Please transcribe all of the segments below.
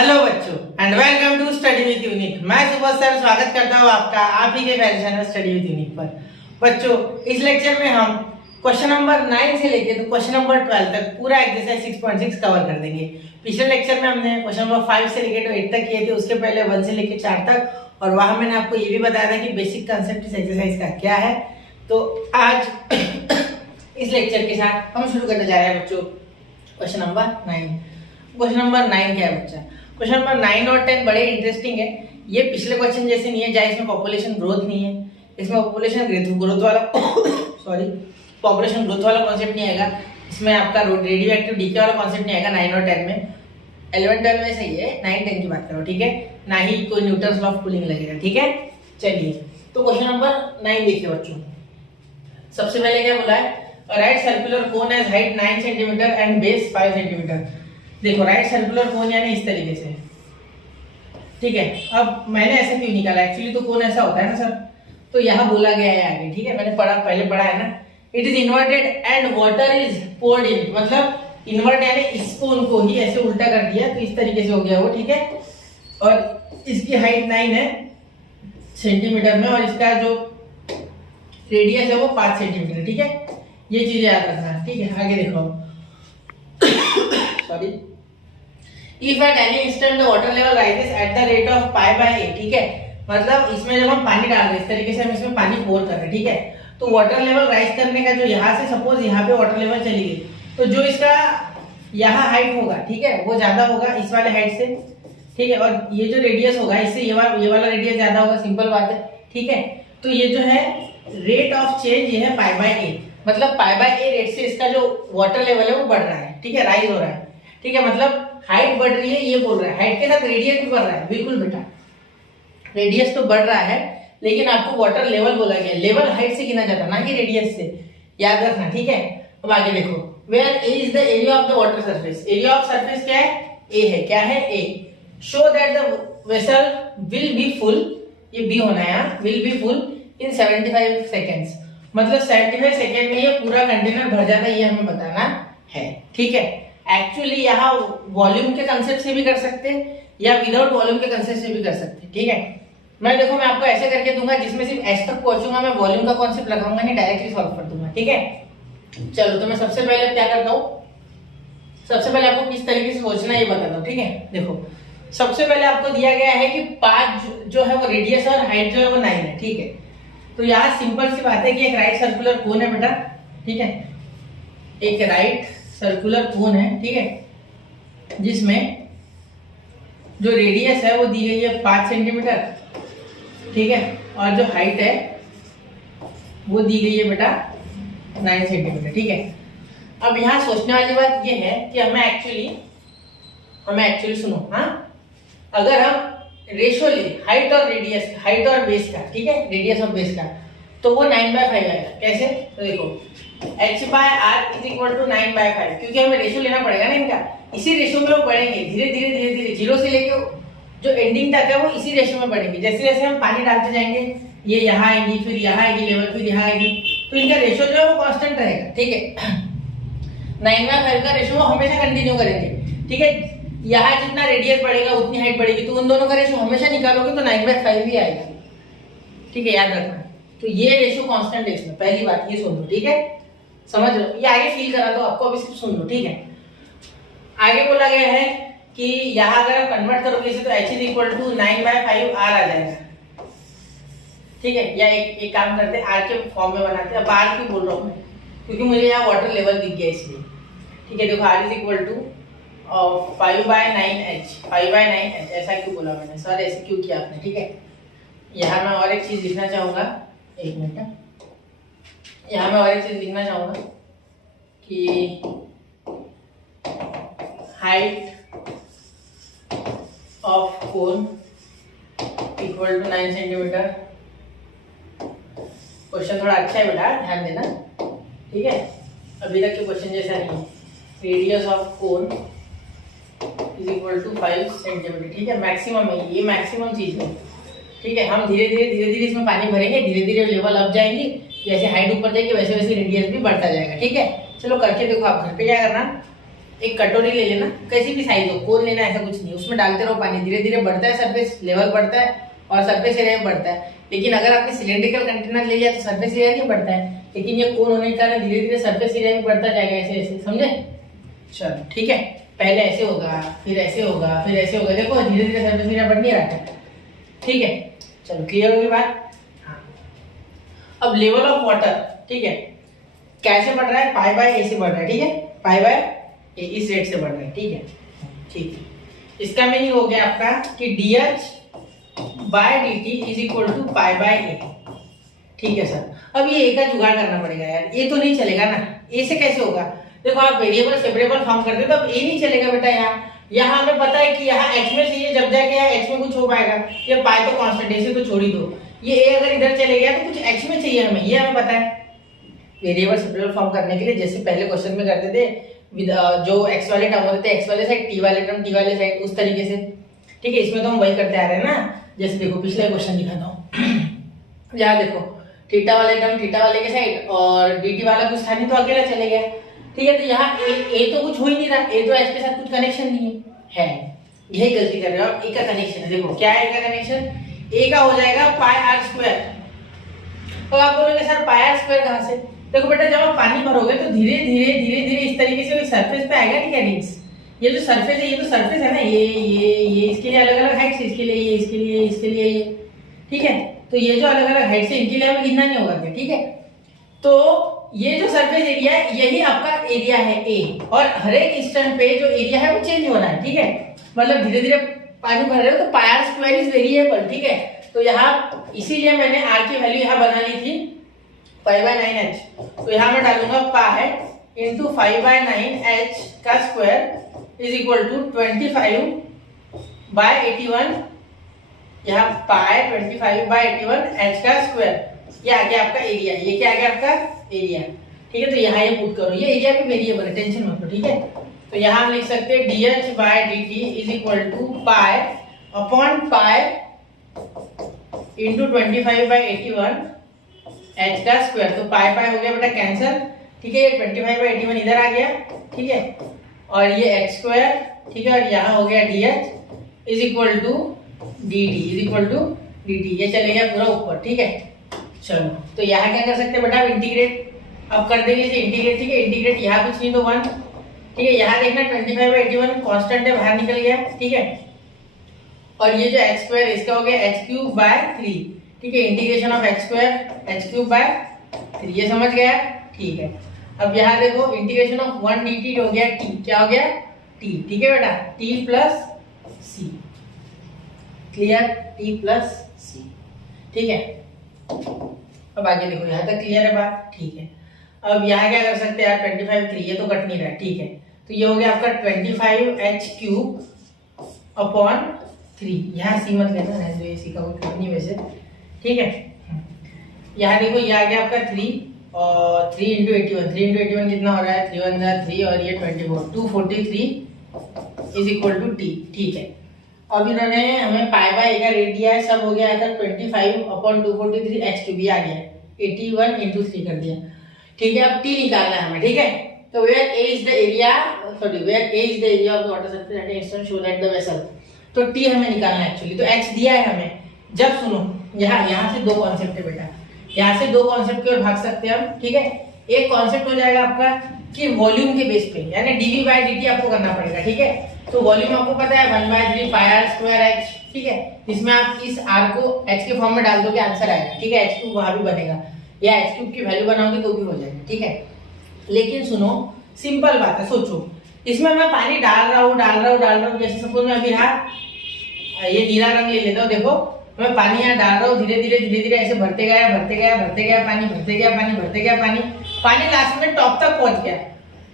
Hello बच्चों and welcome to study with Unique. मैं सुबह सर स्वागत करता हूँ आपका आप ही के प्यारे चैनल स्टडी विद यूनिक पर। बच्चों इस लेक्चर में हम क्वेश्चन नंबर 9 से लेके तो क्वेश्चन नंबर 12 तक पूरा एक्सरसाइज 6.6 कवर कर देंगे। पिछले लेक्चर में हमने क्वेश्चन नंबर 5 से लेके तो 8 तक किए थे, उसके पहले 1 से लेके 4 तक, और वहां मैंने आपको ये भी बताया था कि बेसिक कंसेप्ट इस एक्सरसाइज का क्या है। तो आज इस लेक्चर के साथ हम शुरू करने जा रहे हैं बच्चों क्वेश्चन नंबर 9। क्वेश्चन नंबर 9 क्या है बच्चा? क्वेश्चन नंबर 9 और 10 बड़े इंटरेस्टिंग है। ये पिछले क्वेश्चन जैसे नहीं है जहाँ इसमें पॉपुलेशन ग्रोथ नहीं है, इसमें पॉपुलेशन ग्रोथ वाला पॉपुलेशन ग्रोथ वाला कॉन्सेप्ट नहीं आएगा। इसमें आपका रेडियो एक्टिव डीके वाला कॉन्सेप्ट नहीं आएगा 9 और 10 में। 11 12 में सही है, 9 10 की बात करो, ठीक है, ना ही कोई न्यूटन्स लॉ ऑफ कूलिंग लगेगा, ठीक है। चलिए तो क्वेश्चन नंबर 9 देखिए बच्चों। सबसे पहले क्या बोला है? Right circular cone has height 9 centimetre and base 5 centimetre. देखो राइट सर्कुलर कोन यानी इस तरीके से, ठीक है। अब मैंने ऐसा क्यों निकाला? एक्चुअली तो कोन ऐसा होता है ना सर, तो यहाँ बोला गया है आगे, ठीक है, मैंने पहले पढ़ा है ना। It is inverted and water is poured in, मतलब इन्वर्ट यानी इस कोन को ही ऐसे उल्टा कर दिया तो इस तरीके से हो गया वो, ठीक है। और इसकी हाइट 9 है सेंटीमीटर में और इसका जो रेडियस है वो 5 सेंटीमीटर, ठीक है। ये चीज याद रखना, ठीक है। आगे देखो, sorry, if at any instant the water level rises at the rate of pi by a, ठीक है, मतलब इसमें जब हम पानी डाल रहे हैं इस तरीके से हम इसमें पानी पोर कर रहे हैं, ठीक है, तो वाटर लेवल राइज करने का जो यहाँ से सपोज यहाँ पे वाटर लेवल चली गई तो जो इसका यहाँ हाइट होगा, ठीक है, वो ज्यादा होगा इस वाले हाइट से, ठीक है, और ये जो रेडियस होगा इससे ये वाला रेडियस ज्यादा होगा, सिंपल बात है, ठीक है। तो ये जो है रेट ऑफ चेंज ये है पाई बाय ए, मतलब पाई बाय ए रेट से इसका जो वाटर लेवल है वो बढ़ रहा है, ठीक है, राइज हो रहा है, ठीक है, मतलब हाइट बढ़ रही है, ये बोल रहा है हाइट के साथ रेडियस भी बढ़ रहा है। बिल्कुल बेटा, रेडियस तो बढ़ रहा है लेकिन आपको वाटर लेवल बोला गया, लेवल हाइट से गिना जाता है ना कि रेडियस से, याद रखना, ठीक है। अब आगे देखो, where a is the area of the water surface. Area of surface क्या है? ए है, क्या है? A. Show that the vessel will be full, ये बी होना है, will be full in 75 seconds, मतलब 75 सेकेंड में ये पूरा कंटेनर भर जाता है, ये हमें बताना है, ठीक है। एक्चुअली यहाँ वॉल्यूम के कंसेप्ट से भी कर सकते हैं या विदाउट वॉल्यूम के कंसेप्ट से भी कर सकते हैं, ठीक है। मैं आपको ऐसे करके दूंगा जिसमें सिर्फ एस तक पहुंचूंगा, मैं वॉल्यूम का कॉन्सेप्ट लगाऊंगा नहीं, डायरेक्टली सॉल्व कर दूंगा, ठीक है। चलो तो मैं सबसे पहले क्या करता हूँ, सबसे पहले आपको किस तरीके से सोचना है ये बताता हूँ, ठीक है। देखो सबसे पहले आपको दिया गया है कि 5 जो है वो रेडियस और हाइट जो है वो 9 है, ठीक है। तो यहाँ सिंपल सी बात है कि एक राइट सर्कुलर कोन है बेटा, ठीक है, एक राइट सर्कुलर कोन है, ठीक है, जिसमें जो रेडियस है वो दी गई है 5 सेंटीमीटर, ठीक है, और जो हाइट है वो दी गई है बेटा 9 सेंटीमीटर, ठीक है। अब यहाँ सोचने वाली बात ये है कि हमें एक्चुअली सुनो, हाँ, अगर हम रेशो ले हाइट और रेडियस, हाइट और बेस का, ठीक है, रेडियस और बेस का, तो वो 9/5 आएगा। कैसे? तो देखो h/r इज इक्वल टू 9/5, क्योंकि हमें रेशो लेना पड़ेगा ना इनका, इसी रेशो में वो बढ़ेंगे धीरे धीरे जीरो से लेके जो एंडिंग तक है वो इसी रेशो में बढ़ेंगे। जैसे जैसे हम पानी डालते जाएंगे ये यहाँ आएगी, फिर यहाँ आएगी लेवल, फिर यहाँ आएगी, तो इनका रेशो जो है वो कांस्टेंट रहेगा, ठीक है। 9/5 का रेशो वो हमेशा कंटिन्यू करेंगे, ठीक है। यहाँ जितना रेडियस बढ़ेगा उतनी हाइट बढ़ेगी, तो उन दोनों का रेशो हमेशा निकालोगे तो 9/5 ही आएगा, ठीक है, याद रखना। तो ये रेशो कांस्टेंट है इसमें, पहली बात ये सुन लो, ठीक है, समझ लो, ये आगे फील करा दो आपको, अभी सिर्फ सुन लो, ठीक है। आगे बोला गया है कि यहाँ अगर आप कन्वर्ट करोगे इसे तो h is equal to 9/5 r आ जाएगा, ठीक है। या एक काम करते हैं r के फॉर्म में बनाते हैं। अब r क्यों बोल रहा हूँ मैं? क्योंकि मुझे यहाँ वाटर लेवल दिख गया इसलिए, ठीक है। देखो r is equal to 5/9h, 5/9h, ऐसा क्यों बोला मैंने सर, ऐसे क्यों किया आपने, ठीक है। यहाँ मैं और एक चीज लिखना चाहूंगा, एक मिनट, यहाँ मैं और एक चीज लिखना चाहूंगा कि height of cone equal to 9 centimetre. Question थोड़ा अच्छा है बेटा, ध्यान देना, ठीक है, अभी तक के क्वेश्चन जैसा नहीं है। Radius of cone is equal to 5 centimetre, ठीक है, मैक्सिमम है, ये मैक्सिमम चीज है, ठीक है। हम धीरे धीरे इसमें पानी भरेंगे, धीरे धीरे लेवल अप जाएंगी, जैसे हाइट ऊपर जाएगी वैसे वैसे रेडियस भी बढ़ता जाएगा, ठीक है। चलो करके देखो आप घर पे क्या करना, एक कटोरी ले लेना, कैसी भी साइज हो, कोन लेना ऐसा कुछ नहीं, उसमें डालते रहो पानी, धीरे धीरे बढ़ता है, सरफेस लेवल बढ़ता है और सरफेस एरिया भी बढ़ता है। लेकिन अगर आपने सिलेंड्रिकल कंटेनर ले लिया तो सरफेस एरिया नहीं बढ़ता है, लेकिन ये कोन होने के कारण धीरे धीरे सरफेस एरिया भी बढ़ता जाएगा, ऐसे ऐसे, समझे? चलो ठीक है, पहले ऐसे होगा, फिर ऐसे होगा, फिर ऐसे होगा, देखो धीरे धीरे सरफेस एरिया बढ़ नहीं रहा है। ठीक है, चलो क्लियर होगी बात? हाँ, अब लेवल ऑफ वाटर, ठीक है, कैसे बढ़ रहा है? पाई बाय ए से बढ़ रहा है, ठीक है, पाई बाय ए इस रेट से बढ़ रहा है, ठीक है, ठीक है। इसका मीनिंग हो गया आपका कि dH by dt is equal to pi by a, ठीक है सर। अब ये ए का जुगाड़ करना पड़ेगा यार, ए तो नहीं चलेगा ना, ए से कैसे होगा? देखो आप वेरिएबल सेपरेबल फॉर्म करते हो तो अब ए नहीं चलेगा बेटा। यहाँ हमें पता है कि यहाँ x में चाहिए, जब जाके यहाँ x में कुछ हो पाएगा, ये पाई तो कांस्टेंट है, इसे तो छोड़ ही दो। ये ए अगर इधर चले गया तो कुछ x में चाहिए हमें, ये हमें पता है। वेरिएबल सेपरेबल फॉर्म करने के लिए जैसे पहले क्वेश्चन में करते थे, जो x वाले टर्म होते थे x वाले साइड, t वाले टर्म t वाले साइड, उस तरीके से, ठीक है। इसमें तो हम वही करते आ रहे हैं ना। जैसे देखो पिछले क्वेश्चन दिखाता हूँ, यहाँ देखो थीटा वाले टर्म थीटा वाले के साइड और dt वाला कुछ था नहीं तो अकेला चले गया, ठीक है। तो यहाँ ए तो कुछ हो ही नहीं रहा, ए तो एच के साथ कुछ कनेक्शन नहीं है, यही गलती कर रहे हो आप। ए का कनेक्शन है, देखो क्या है ए का कनेक्शन, ए का हो जाएगा पाई आर स्क्वायर। तो आप बोलोगे सर पाई आर स्क्वायर कहाँ से? देखो बेटा जब आप पानी भरोगे तो धीरे धीरे धीरे धीरे इस तरीके से सरफेस पे आएगा, ठीक है रिंग्स। ये जो सरफेस है, ये तो सरफेस है ना, ये इसके लिए अलग अलग हाइट से, इसके लिए ये, इसके लिए इसके लिए ये, ठीक है। तो ये जो अलग अलग हाइट से, इनके लिए हमें गिनना नहीं होगा, ठीक है। तो ये जो सरफेस एरिया है यही आपका एरिया है ए, और हर एक इंस्टेंट पे जो एरिया है वो चेंज हो रहा है, ठीक है। मतलब धीरे धीरे पानी भर रहे हो तो पाई आर स्क्वायर इज वेरिएबल, ठीक है। तो यहाँ इसीलिए मैंने आर की वैल्यू यहाँ बना ली थी 5/9h, तो यहाँ मैं डालूंगा पाई इंटू 5/9h का स्क्वायर इज इक्वल टू 25/81, यहाँ पाई 25/81h का स्क्वायर, ये आ गया आपका एरिया। ये क्या आ गया आपका एरिया, ठीक है। तो यहाँ ये पुट करो, ये एरिया भी वेरिएबल है, टेंशन मत लो, ठीक है। तो यहाँ हम लिख सकते हैं dH by dt is equal to pi upon pi into 25/81 h का स्क्वायर। तो पाई पाई हो गया बेटा कैंसिल, ठीक है। ये 25/81 इधर आ गया, ठीक है, और ये x स्क्वायर, ठीक है, और यहाँ हो गया dH is equal to dt is equal to dt, ये चले गया पूरा ऊपर, ठीक है। चलो तो यहाँ क्या कर सकते हैं बेटा, इंटीग्रेट अब कर देंगे इसे इंटीग्रेट, ठीक है। इंटीग्रेट यहाँ कुछ नहीं तो 1, ठीक है। यहाँ देखना 25/81 कांस्टेंट है, बाहर निकल गया, ठीक है। और ये जो x स्क्वायर इसका हो गया h³/3, ठीक है। Integration of x square h³/3, ये समझ गया, ठीक है। अब यहाँ देखो इंटीग्रेशन ऑफ 1 dt हो गया t, क्या हो गया t, ठीक है बेटा, t plus c, clear, t plus c, ठीक है। अब आगे देखो, यहाँ तक क्लियर है बात, ठीक है। अब यहाँ क्या कर सकते हैं यार, 25/3 ये तो कट नहीं रहा, ठीक है। तो ये हो गया आपका 25h³ अपॉन 3, यहाँ सी मत लेना है, जो ये सी का कोई नहीं वैसे, ठीक है। यहाँ देखो ये आ गया आपका 3 और 3 इंटू 81, 3 इंटू 81 कितना हो रहा है, 3 1 3 और ये 24, 243 इज इक्वल टू टी, ठीक है। अब इन्होंने हमें पाई बाय ए का रेट दिया है, सब हो गया था 25/243 h³ आ गया, 81 इंटू 3 कर दिया, ठीक है। अब टी निकालना है हमें, ठीक है। तो where a is the area, sorry where a is the area of the water surface at instant show that the vessel, तो टी हमें निकालना है एक्चुअली। तो h दिया है हमें, जब सुनो यहाँ से दो कॉन्सेप्ट है बेटा, यहाँ से दो कॉन्सेप्ट की ओर भाग सकते हैं हम, ठीक है। एक कॉन्सेप्ट हो जाएगा आपका कि वॉल्यूम के बेस पे, यानी dV/dt आपको करना पड़ेगा, ठीक है। तो वॉल्यूम आपको पता है 1/3 पाई आर स्क्वायर h, ठीक है। इसमें आप इस r को h के फॉर्म में डाल दोगे, आंसर आएगा, ठीक है। h³ वहां भी बनेगा, या h³ की वैल्यू बनाओगे तो भी हो जाएगा, ठीक है। लेकिन सुनो सिंपल बात है, सोचो इसमें मैं पानी डाल रहा हूँ, जैसे सपोज मैं अभी यहाँ ये नीला रंग ले लेता हूँ, देखो मैं पानी यहाँ डाल रहा हूँ, धीरे धीरे ऐसे भरते गया पानी, भरते गया पानी लास्ट में टॉप तक पहुंच गया,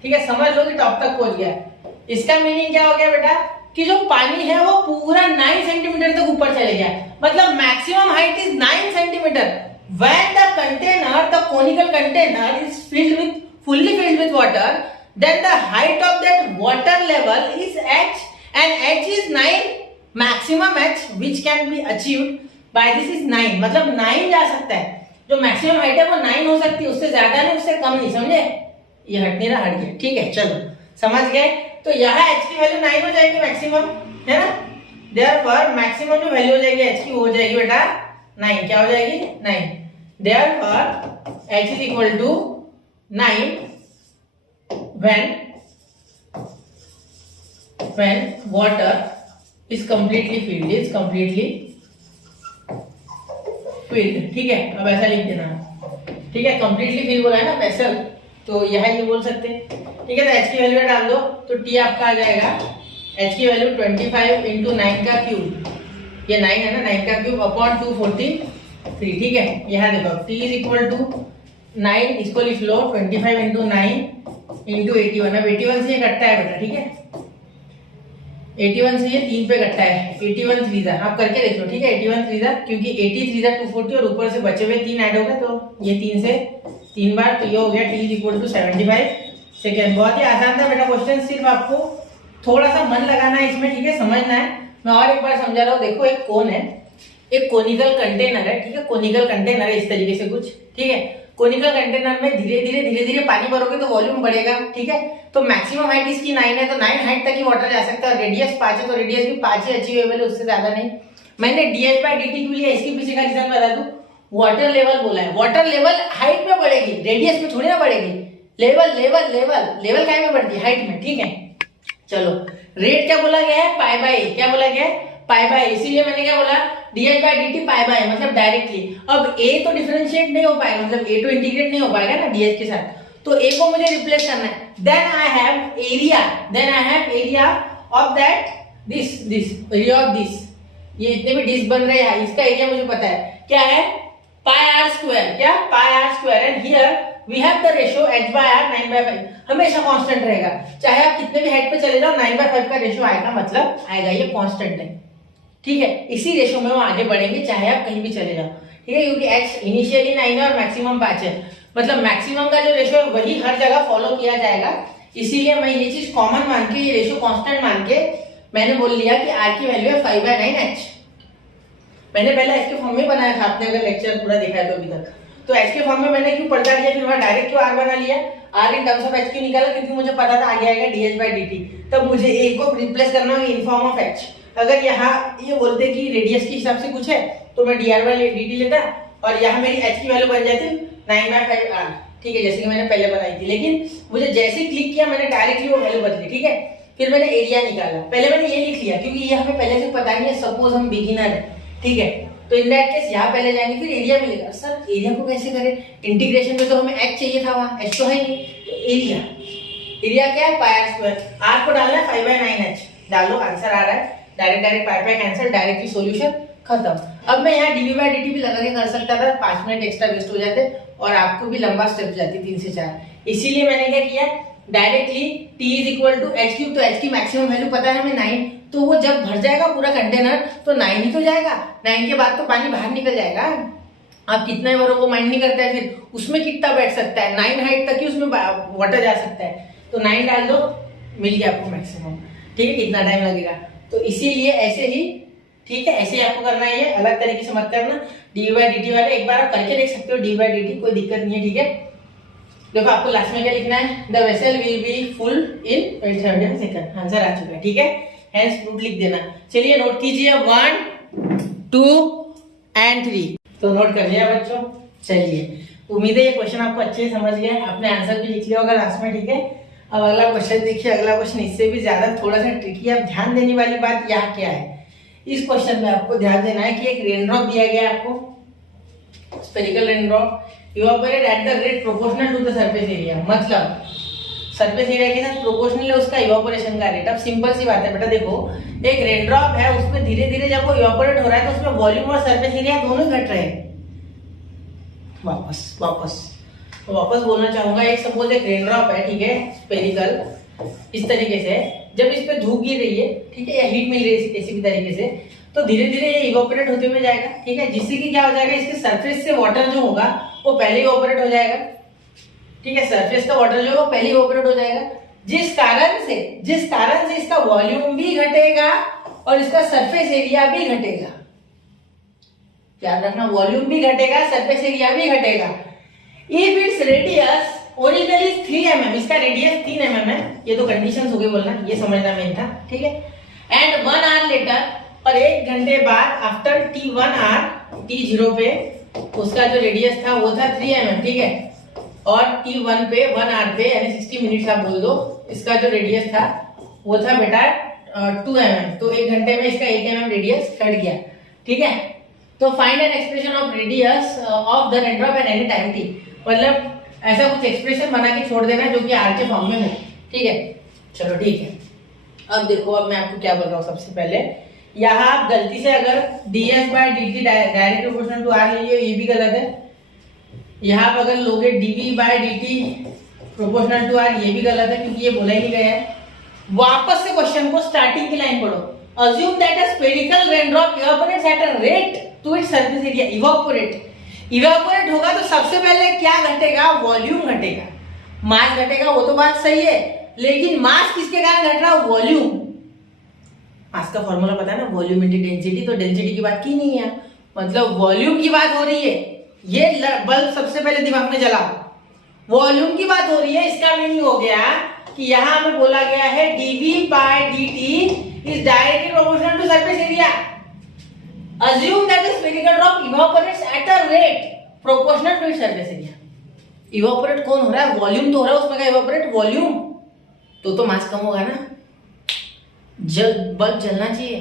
ठीक है। समझ लो कि टॉप तक पहुंच गया। इसका मीनिंग क्या हो गया बेटा, कि जो पानी है वो पूरा 9 सेंटीमीटर तक ऊपर चले गया, मतलब maximum height is 9 centimetre. When the container, the conical container is fully filled with water, then the height of that water level is h, and h is 9, maximum h which can be achieved by this is 9, मतलब 9 जा सकता है, जो maximum height है वो 9 हो सकती है, उससे ज्यादा नहीं उससे कम नहीं, समझे। ये हट नहीं रहा, हट गया, ठीक है। चलो समझ गए। तो यहाँ एच की वैल्यू 9 हो जाएगी मैक्सिमम, है ना। देयरफॉर मैक्सिमम जो वैल्यू हो जाएगी एच की हो जाएगी बेटा 9। क्या हो जाएगी 9। Therefore h is equal to 9 when water is completely filled, ठीक है। अब ऐसा लिख देना, ठीक है। completely filled बोला है ना पैसल, तो यह ये बोल सकते हैं, ठीक है। तो h की वैल्यू डाल दो, तो t आपका आ जाएगा h की वैल्यू 25 इंटू 9 का क्यूब, ये 9 है ना, 9 का क्यूब अपॉन 243, ठीक है। यहाँ देखो t इज इक्वल टू 9, इसको लिख लो 25 इंटू 9 इंटू 81। अब 81 से ये कटता है बेटा, ठीक है। 81 से ये 3 पे कटता है, 81 3 आप करके देख लो, ठीक है। 81 3 क्योंकि 80 3 240 और ऊपर से बचे हुए 3 ऐड हो गए, तो ये 3 से 3 बार, तो ये हो गया t is equal to 75 second. बहुत ही आसान था बेटा क्वेश्चन, सिर्फ आपको थोड़ा सा मन लगाना है इसमें, ठीक है, समझना है। मैं और एक बार समझा रहा हूँ। देखो एक कोन है, एक कोनिकल कंटेनर है, ठीक है। कोनिकल कंटेनर है इस तरीके से कुछ, ठीक है। कोनिकल कंटेनर में धीरे धीरे पानी भरोगे तो वॉल्यूम बढ़ेगा, ठीक है। तो मैक्सिमम हाइट इसकी 9 है, तो 9 हाइट तक ही वाटर जा सकता है। रेडियस 5 है, तो रेडियस भी 5 ही अचीवेबल है, उससे ज्यादा नहीं। मैंने dh/dt क्यों लिया, इसके पीछे का रीजन बता दूं। वाटर लेवल बोला है, वाटर लेवल हाइट में बढ़ेगी, रेडियस में थोड़ी ना बढ़ेगी। लेवल लेवल लेवल लेवल क्या में बढ़ती है, हाइट में, ठीक है। चलो रेट क्या बोला गया है, पाई बाय ए। क्या बोला गया है, पाई बाय ए। इसीलिए मैंने क्या बोला, dh/dt पाई बाय ए, मतलब डायरेक्टली। अब a तो डिफरेंशिएट नहीं हो पाएगा, मतलब a तो इंटीग्रेट नहीं हो पाएगा ना dh के साथ, तो a को मुझे रिप्लेस करना है। Then I have area of that this area of this, ये इतने भी डिस्क बन रहे हैं, इसका एरिया मुझे पता है क्या है, पाई आर स्क्वायर। क्या, pi r square. And here we have the ratio h/r 9/5, हमेशा कांस्टेंट रहेगा। चाहे आप कितने भी हाइट पे चले जाओ, 9/5 का रेशियो आएगा, मतलब आएगा, ये कांस्टेंट है, ठीक है। इसी रेशियो में वो आगे बढ़ेंगे, चाहे आप कहीं भी चले जाओ, ठीक है। क्योंकि h इनिशियली 9 है और मैक्सिमम 5 है, मतलब मैक्सिमम का जो रेशियो है वही हर जगह फॉलो किया जाएगा। इसीलिए मैं ये चीज कॉमन मान के, ये रेशियो कांस्टेंट मान के मैंने बोल लिया कि r की वैल्यू है 5/9h। मैंने पहले h के फॉर्म में बनाया था, आपने अगर लेक्चर पूरा देखा है तो अभी तक। तो h के फॉर्म में मैंने क्यों पलटा दिया, फिर वहां डायरेक्ट क्यों r बना लिया, r in terms of h क्यों निकाला, क्योंकि मुझे पता था आगे आएगा dh/dt। तब मुझे a को रिप्लेस करना होगा इन फॉर्म ऑफ h। अगर यहाँ ये बोलते कि रेडियस के हिसाब से कुछ है, तो मैं dr/dt लेता और यहाँ मेरी h की वैल्यू बन जाती 9/5r, ठीक है, जैसे कि मैंने पहले बनाई थी। लेकिन मुझे जैसे क्लिक किया मैंने डायरेक्टली वो वैल्यू बदली, ठीक है। फिर मैंने एरिया निकाला, पहले मैंने ये लिख लिया क्योंकि ये हमें पहले से पता नहीं है, सपोज हम बिगिनर है, ठीक है। तो इन दैट केस यहाँ पहले जाएंगे, फिर एरिया मिलेगा। सर एरिया को कैसे करें, इंटीग्रेशन में तो हमें h चाहिए था, वहाँ h तो है नहीं, तो एरिया क्या है, पाई आर स्क्वायर। r को डालना है 5/9h, डालो, आंसर आ रहा है, डायरेक्ट पाई पाई कैंसिल, डायरेक्टली सॉल्यूशन खत्म। अब मैं यहाँ dv/dt भी लगा के कर सकता था, 5 मिनट एक्स्ट्रा वेस्ट हो जाते और आपको भी लंबा स्टेप जाती 3 से 4। इसीलिए मैंने क्या किया, directly t is equal to h3, तो h की मैक्सिमम वैल्यू पता है हमें 9, तो वो जब भर जाएगा पूरा कंटेनर तो 9 ही तो जाएगा, 9 के बाद तो पानी बाहर निकल जाएगा। आप कितना ही भरो वो माइंड नहीं करता है, फिर उसमें कितना बैठ सकता है, 9 हाइट तक ही उसमें वाटर जा सकता है। तो 9 डाल दो, मिल गया आपको मैक्सिमम, ठीक है। कितना टाइम लगेगा, तो इसीलिए ऐसे ही, ठीक है, ऐसे ही आपको करना है, ये अलग तरीके से मत करना। dv/dt वाले एक बार आप करके देख सकते हो, dv/dt कोई दिक्कत नहीं है, ठीक है। देखो आपको लास्ट में क्या लिखना है, the vessel will be full in 8 second, answer आ चुका है, ठीक है। हेंस प्रूफ लिख देना। चलिए नोट कीजिए 1 2 एंड 3, तो नोट कर लिया बच्चों। चलिए उम्मीद है ये क्वेश्चन आपको अच्छे से समझ गए, आपने आंसर भी लिख लिया होगा लास्ट में, ठीक है। अब अगला क्वेश्चन देखिए, अगला क्वेश्चन इससे भी ज्यादा थोड़ा सा ट्रिकी है। अब ध्यान देने वाली बात यहाँ क्या है, इस क्वेश्चन में आपको ध्यान देना है कि एक रेनड्रॉप दिया गया है आपको, spherical raindrop evaporate at the rate proportional to the surface area, मतलब सरफेस एरिया के साथ प्रोपोर्शनल है उसका इवापोरेशन का रेट। अब सिंपल सी बात है बेटा, देखो एक रेनड्रॉप है, उसमें धीरे धीरे जब वो इवापोरेट हो रहा है तो उसमें वॉल्यूम और सरफेस एरिया दोनों घट रहे हैं। वापस बोलना चाहूंगा, एक सपोज एक रेनड्रॉप है, ठीक है, स्फेरिकल, इस तरीके से जब इस पे धूप गिर रही है, ठीक है, या हीट मिल रही है किसी भी तरीके से, तो धीरे धीरे ये इवापोरेट होते हुए जाएगा, ठीक है। जिससे कि क्या हो जाएगा, इसके सरफेस से वाटर जो होगा वो पहले इवापोरेट हो जाएगा, ठीक है। सरफेस का वाटर जो है वो पहले इवापोरेट हो जाएगा, जिस कारण से इसका वॉल्यूम भी घटेगा और इसका सरफेस एरिया भी घटेगा। याद रखना, वॉल्यूम भी घटेगा, सरफेस एरिया भी घटेगा। If its radius originally 3 mm, इसका रेडियस 3 mm है। ये तो कंडीशंस हो गए बोलना, ये समझना मेन था, ठीक है। एंड 1 आवर लेटर, और 1 घंटे बाद आफ्टर T1 आवर, T0 पे उसका जो रेडियस था वो था 3 mm, ठीक है। और T1 पे 1 आवर पे यानी 60 मिनट्स आप बोल दो, इसका जो रेडियस था वो था बेटा 2 mm। तो 1 घंटे में इसका 1 mm रेडियस कट गया, ठीक है। तो find an expression of radius of the raindrop eight any time t, मतलब ऐसा कुछ एक्सप्रेशन बना के छोड़ देना जो कि r के फॉर्म में हो, ठीक है। चलो ठीक है, अब देखो, अब मैं आपको क्या बोल रहा हूँ। सबसे पहले यहाँ आप गलती से अगर ds बाय dt direct proportional to r ले लियो, ये भी गलत है। यहाँ पर अगर लोगे dv bye dt proportional to r, ये भी गलत है क्योंकि ये बोला ही नहीं गया है। वापस से क्वेश्चन को स्टार्टिंग की लाइन पढ़ो। Assume that a spherical raindrop evaporates at a rate to its surface area. Evaporate होगा तो सबसे पहले क्या घटेगा? वॉल्यूम घटेगा, मास घटेगा, वो तो बात सही है, लेकिन मास किसके कारण घट रहा है? वॉल्यूम। मास का फॉर्मूला पता है ना, वॉल्यूम इंटू डेंसिटी। तो डेंसिटी की बात की नहीं है, मतलब वॉल्यूम की बात हो रही है। ये बल्ब सबसे पहले दिमाग में जलाओ, वॉल्यूम की बात हो रही है। इसका मीनिंग हो गया कि यहाँ हमें बोला गया है dv by dt is directly proportional to surface area. Assume that the spherical drop evaporates at a rate proportional to its surface area. Evaporate कौन हो रहा है? वॉल्यूम तो हो रहा है उसमें का evaporate वॉल्यूम, तो मास कम होगा ना। बल्ब जलना चाहिए,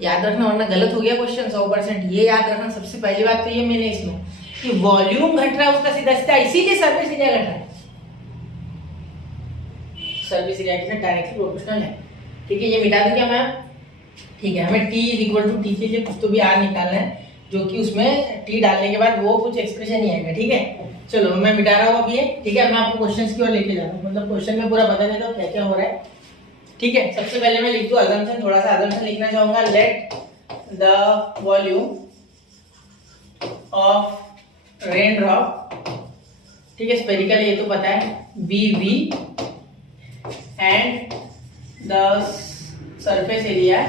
याद रखना, वरना गलत हो गया क्वेश्चन 100%। ये याद रखना, सबसे पहली बात तो ये मैंने इसमें कि वॉल्यूम घट रहा है उसका सीधा सीधा, इसीलिए सर्फेस एरिया घट रहा है। सर्फेस एरिया के साथ डायरेक्टली प्रोपोर्शनल है, ठीक है। ये मिटा दूं क्या मैं? ठीक है, हमें t इक्वल टू टी के लिए कुछ तो भी r निकालना है, जो कि उसमें t डालने के बाद वो कुछ एक्सप्रेशन ही आएगा, ठीक है। चलो मैं मिटा रहा हूँ अब ये, ठीक है। मैं आपको क्वेश्चंस की ओर लेके जा रहा हूँ, मतलब क्वेश्चन में पूरा बता देता हूँ क्या क्या हो रहा है, ठीक है। सबसे पहले मैं लिख दूं अजम्पशन, थोड़ा सा अजम्पशन लिखना चाहूंगा। Let the volume of rain drop, ठीक है, स्फेरिकल, ये तो पता है, bv and the surface area,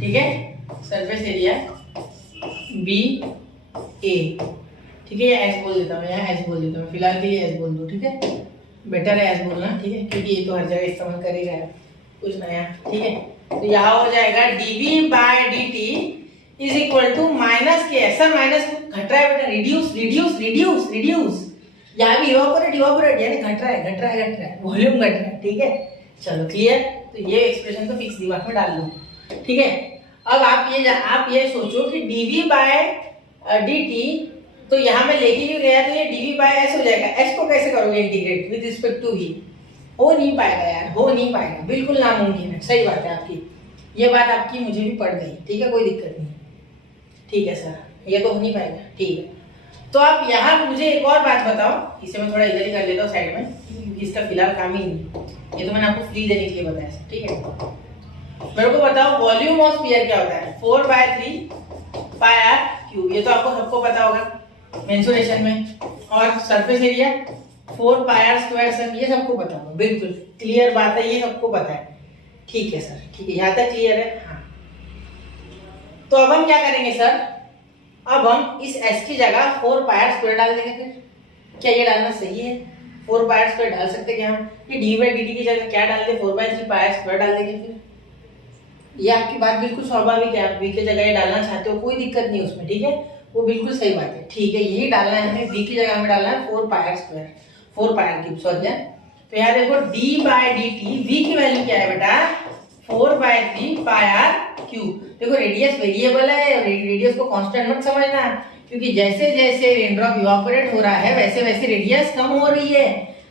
ठीक है, सरफेस एरिया बी ए, ठीक है। या एस बोल देता हूँ, यहाँ एस बोल देता हूँ, फिलहाल के लिए एस बोल दो, ठीक है। बेटर है एस बोलना, ठीक है, क्योंकि ये तो हर जगह इस्तेमाल कर ही रहा है, कुछ नया, ठीक है। तो यहाँ हो जाएगा dv bye dt is equal to minus k, ऐसा माइनस घट रहा है बेटा, रिड्यूस रिड्यूस रिड्यूस रिड्यूस, यहाँ भी इवापोरेट यानी घट रहा है, वॉल्यूम घट रहा है, ठीक है। चलो क्लियर, तो ये एक्सप्रेशन तो फिक्स दिमाग में डाल लो, ठीक है। अब आप ये सोचो कि dv बाय dt, तो यहाँ मैं लेके ही गया तो ये dv बाय s हो जाएगा। s को कैसे करोगे integrate with respect to v? हो नहीं पाएगा यार, हो नहीं पाएगा, बिल्कुल नामुमकिन है। सही बात है आपकी, ये बात आपकी मुझे भी पड़ गई, ठीक है, कोई दिक्कत नहीं, ठीक है सर, ये तो हो नहीं पाएगा, ठीक है। तो आप यहाँ मुझे एक और बात बताओ, इसे मैं थोड़ा इधर ही कर लेता हूँ साइड में, क्योंकि इसका फिलहाल काम ही नहीं, ये तो मैंने आपको फ्री देने के लिए बताया सर, ठीक है। मेरे को बताओ वॉल्यूम ऑफ स्फीयर क्या होता है? 4/3 पाई r क्यूब, ये तो आपको सबको पता होगा मेंसुरेशन में। और सरफेस एरिया 4 पाई r स्क्वायर, सर ये सबको पता होगा, बिल्कुल क्लियर बात है, ये सबको पता है, ठीक है सर, ठीक है, यहाँ तक क्लियर है। हाँ, तो अब हम क्या करेंगे सर? अब हम इस s की जगह 4 पाई r स्क्वायर डाल देंगे। फिर क्या ये डालना सही है? 4 पाई r स्क्वायर डाल सकते क्या हम? ये d/dt की जगह क्या डाल दे? 4/3 पाई r स्क्वायर डाल देंगे। फिर ये आपकी बात बिल्कुल स्वाभाविक है, आप v की जगह ये डालना चाहते हो, कोई दिक्कत नहीं उसमें, ठीक है, वो बिल्कुल सही बात है, ठीक है। यही डालना है हमें, v की जगह हमें डालना है 4 पाई r स्क्वायर, 4 पाई r क्यूब, सॉरी है। तो यहाँ देखो d/dt, v की वैल्यू क्या है बेटा? 4/3 पाई r क्यूब। देखो रेडियस वेरिएबल है, रेडियस को कांस्टेंट मत समझना, क्योंकि जैसे जैसे रेनड्रॉप इवापोरेट हो रहा है वैसे वैसे रेडियस कम हो रही है,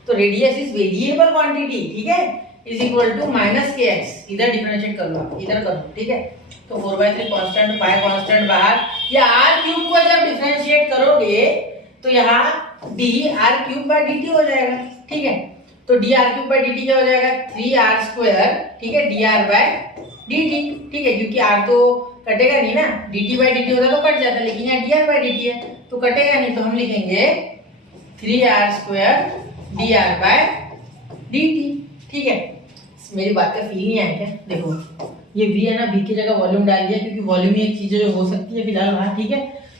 तो रेडियस इज वेरिएबल क्वांटिटी, ठीक है, इज इक्वल टू माइनस के एक्स। इधर डिफरेंशिएट कर लो, आप इधर कर लो, ठीक है। तो 4/3 कांस्टेंट, पाई कांस्टेंट बाहर, या r क्यूब को जब डिफरेंशिएट करोगे तो यहाँ dr3/dt हो जाएगा, ठीक है। तो dr3/dt क्या हो जाएगा? 3r², ठीक है, dr/dt, ठीक है, क्योंकि r तो कटेगा नहीं ना, dt/dt होता तो कट जाता, लेकिन यहाँ dr/dt है तो कटेगा नहीं, तो हम लिखेंगे 3r² dr/dt, ठीक है। मेरी बात का फील नहीं आया क्या? देखो ये v है ना, v की जगह वॉल्यूम डाल दिया, क्योंकि वॉल्यूम ही एक चीज जो हो सकती है फिलहाल वहां, ठीक है।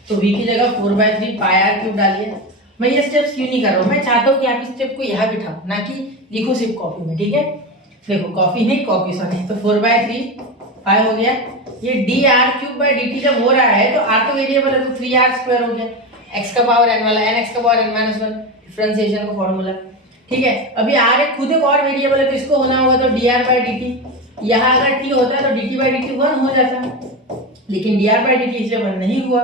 तो v की जगह 4/3 पाई r क्यूब डालिए, मैं ये स्टेप्स क्यों नहीं कर रहा हूँ, मैं चाहता हूँ कि आप इस स्टेप को यहाँ बिठाओ, ना कि लिखो सिर्फ कॉपी में, ठीक है। देखो कॉपी नहीं कॉपी सॉरी, तो 4/3 5 हो गया। ये dr³/dt जब हो रहा है तो r तो वेरिएबल है तो 3r² हो गया, x का पावर n वाला n x का पावर n - 1 डिफरेंशिएशन का फॉर्मूला, ठीक है। अभी r एक खुद एक और वेरिएबल है तो इसको होना होगा तो dr/dt, यहाँ अगर t होता है तो dt/dt 1 हो जाता, लेकिन dr/dt इसलिए 1 नहीं हुआ,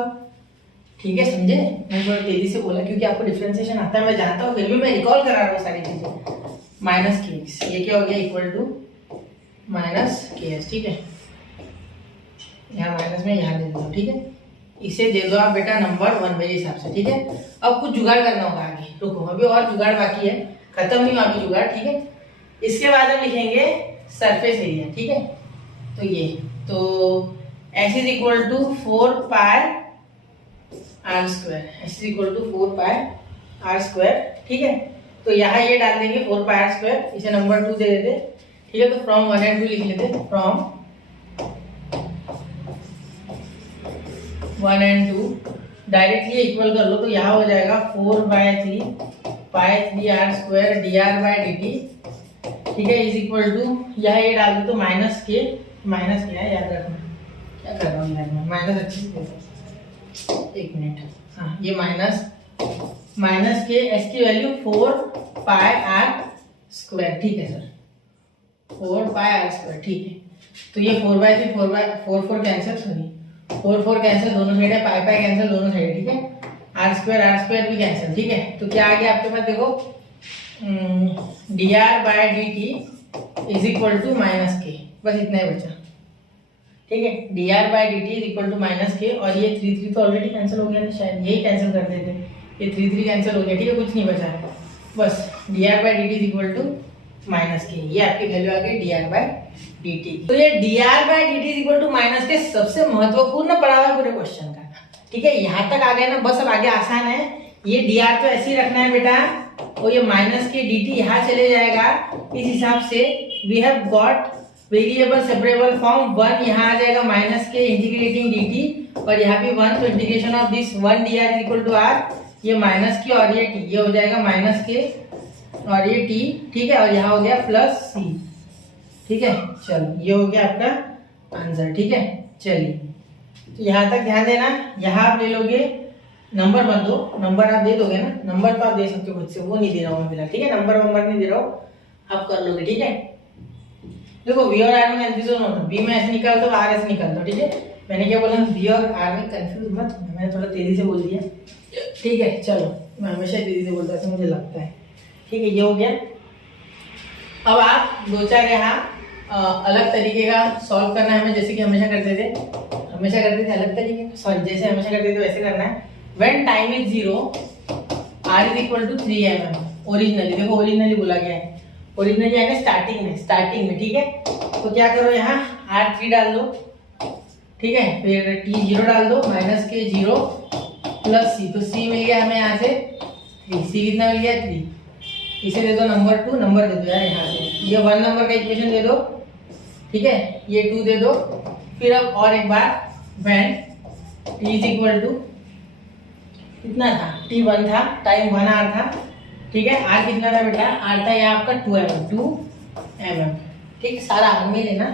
ठीक है, समझे। मैं थोड़ा तेजी से बोला क्योंकि आपको डिफरेंशिएशन आता है, मैं जानता हूँ, फिर भी मैं रिकॉल करा रहा हूँ सारी चीजें। माइनस kx, ये क्या हो गया, इक्वल टू माइनस kx, ठीक है। यहाँ माइनस में यहाँ दे दो, ठीक है। इसे दे दो आप बेटा नंबर 1 मेरे हिसाब से, ठीक है। अब कुछ जुगाड़ करना होगा आगे, रुको अभी और जुगाड़ बाकी है, खत्म नहीं हुआ अभी जुगाड़, ठीक है। इसके बाद हम लिखेंगे सरफेस एरिया, ठीक है। तो ये तो s is equal to 4πr², s is equal to 4πr², ठीक है। तो यहाँ ये डाल देंगे 4πr², इसे नंबर 2 दे देते, ठीक है। तो फ्रॉम 1 and 2 लिख लेते, फ्रॉम 1 and 2 डायरेक्टली इक्वल कर लो तो यहाँ हो जाएगा 4/3 π3r² dr/dt, ठीक है, इज इक्वल टू यहाँ ये डाल दो तो माइनस के, माइनस क्या है याद रखना, क्या कर रहा हूँ यार मैं, माइनस अच्छे से, एक मिनट, हाँ ये माइनस के, s की वैल्यू 4πr², ठीक है सर, 4πr², ठीक है। तो ये 4/3 4 कैंसिल, सॉरी 4 कैंसिल दोनों साइड है, पाई कैंसिल दोनों साइड, ठीक है, r² भी कैंसिल, ठीक है। तो क्या आ गया आपके पास, देखो dr/dt is equal to minus के, बस इतना ही बचा, ठीक है। dr/dt is equal to minus k, और ये 3 तो ऑलरेडी कैंसिल हो गया ना, शायद यही कैंसिल कर देते, ये 3 कैंसिल हो गया, ठीक है, कुछ नहीं बचा, बस dr/dt is equal to minus के, ये आपकी वैल्यू आ गई dr/dt। तो ये dr/dt is equal to minus के सबसे महत्वपूर्ण पड़ाव है पूरे क्वेश्चन का, ठीक है। यहाँ तक आ गया ना, बस अब आगे आसान है, ये dr तो ऐसे ही रखना है बेटा, और ये माइनस के dt यहाँ चले जाएगा, इस हिसाब से we have got variable separable form 1 यहाँ आ जाएगा माइनस के इंटीग्रेटिंग dt, और यहाँ पे 1 तो integration of this 1 dr is equal to r, ये माइनस के और ये t, ये हो जाएगा माइनस के और ये t, ठीक है, और यहाँ हो गया प्लस c, ठीक है। चलो ये हो गया आपका आंसर, ठीक है। चलिए तो यहाँ तक ध्यान देना, यहाँ आप ले लोगे नंबर मत दो, नंबर आप दे दोगे ना, नंबर तो आप दे सकते हो खुद से, वो नहीं दे रहा हूँ मैं फिलहाल, ठीक है, नंबर नहीं दे रहा हूँ, आप कर लोगे, ठीक है। देखो वी और आर में कंफ्यूजन होना, बी में ऐसे निकाल दो, आर ऐसे निकाल दो, ठीक है। मैंने क्या बोला, बी और आर में कंफ्यूज मत होना, मैंने थोड़ा तेजी से बोल दिया, ठीक है। चलो मैं हमेशा तेजी से बोलता हूँ, मुझे लगता है, ठीक है, ये हो गया। अब आप 2-4 यहाँ अलग तरीके का सॉल्व करना है हमें, जैसे कि हमेशा करते थे अलग तरीके, सॉरी जैसे हमेशा करते थे वैसे करना है। When time is 0 r is equal to 3 mm, originally, देखो ओरिजिनली बोला गया है, ओरिजिनली है स्टार्टिंग में, ठीक है। तो क्या करो, यहाँ r3 डाल दो, ठीक है, फिर t0 डाल दो, माइनस के 0 प्लस c, तो c मिल गया हमें यहाँ से 3, c कितना मिल गया 3, इसे दे दो नंबर 2, नंबर दे दो यार यहाँ से, ये 1 नंबर का इक्वेशन दे दो, ठीक है, ये 2 दे दो, फिर अब और एक बार when t is equal to कितना था, t1 था, टाइम 1 आर था, ठीक है, r कितना था बेटा, r था यहाँ आपका 2 mm, ठीक है, सारा r में लेना,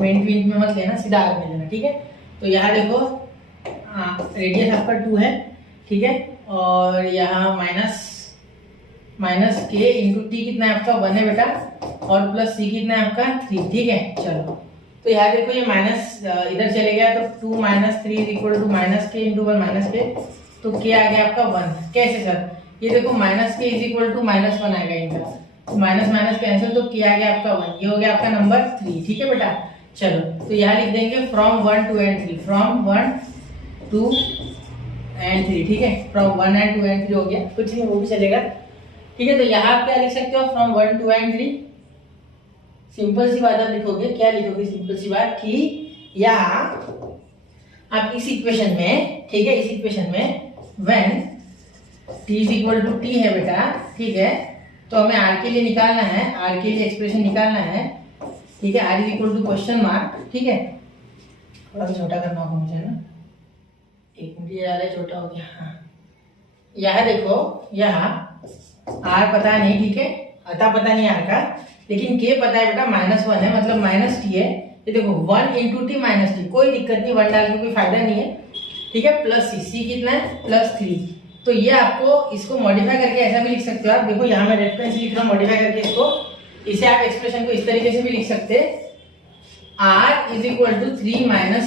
मिनट में मत लेना, सीधा r में लेना, ठीक है। तो यहाँ देखो रेडियस आपका 2 है, ठीक है, और यहाँ माइनस के इंटू टी कितना है आपका 1 है बेटा, और प्लस सी कितना है आपका 3, ठीक है। चलो तो यहाँ देखो ये माइनस इधर चले गया, तो 2 - 3 इज इक्वल टू माइनस के इंटू 1 माइनस के, तो क्या आ गया आपका 1, कैसे सर, ये देखो minus k is equal to -1 आएगा इनका, तो माइनस कैंसिल, तो क्या आ गया आपका 1, ये हो गया आपका नंबर 3, ठीक है बेटा। चलो तो यहाँ लिख देंगे फ्रॉम 1 2 and 3, फ्रॉम 1 2 and 3, ठीक है, फ्रॉम 1 and 2 and 3 हो गया, कुछ नहीं वो भी चलेगा, ठीक है। तो यहाँ आप क्या लिख सकते हो, फ्रॉम 1 2 and 3, सिंपल सी बात आप लिखोगे, क्या लिखोगे, सिंपल सी बात कि यहाँ आप इस इक्वेशन में, ठीक है, इस इक्वेशन में when t is equal to t है बेटा, ठीक है, तो हमें r के लिए निकालना है, r के लिए एक्सप्रेशन निकालना है, ठीक है, r is equal to question mark, ठीक है, थोड़ा सा छोटा करना होगा मुझे ना, एक मिनट, ये ज़्यादा छोटा हो गया, हाँ यहाँ देखो, यहाँ आर पता नहीं, ठीक है, अता पता नहीं आर का, लेकिन के पता है बेटा -1 है, मतलब माइनस टी है। ये देखो 1 × टी माइनस टी, कोई दिक्कत नहीं, 1 डाल के कोई फायदा नहीं है, ठीक है। प्लस सी, सी कितना है +3। तो ये आपको इसको मॉडिफाई करके ऐसा भी लिख सकते हो आप, देखो यहाँ मैं रेड पेन से लिख रहा हूँ मॉडिफाई करके इसको, इसे आप एक्सप्रेशन को इस तरीके से भी लिख सकते हैं, r = 3 -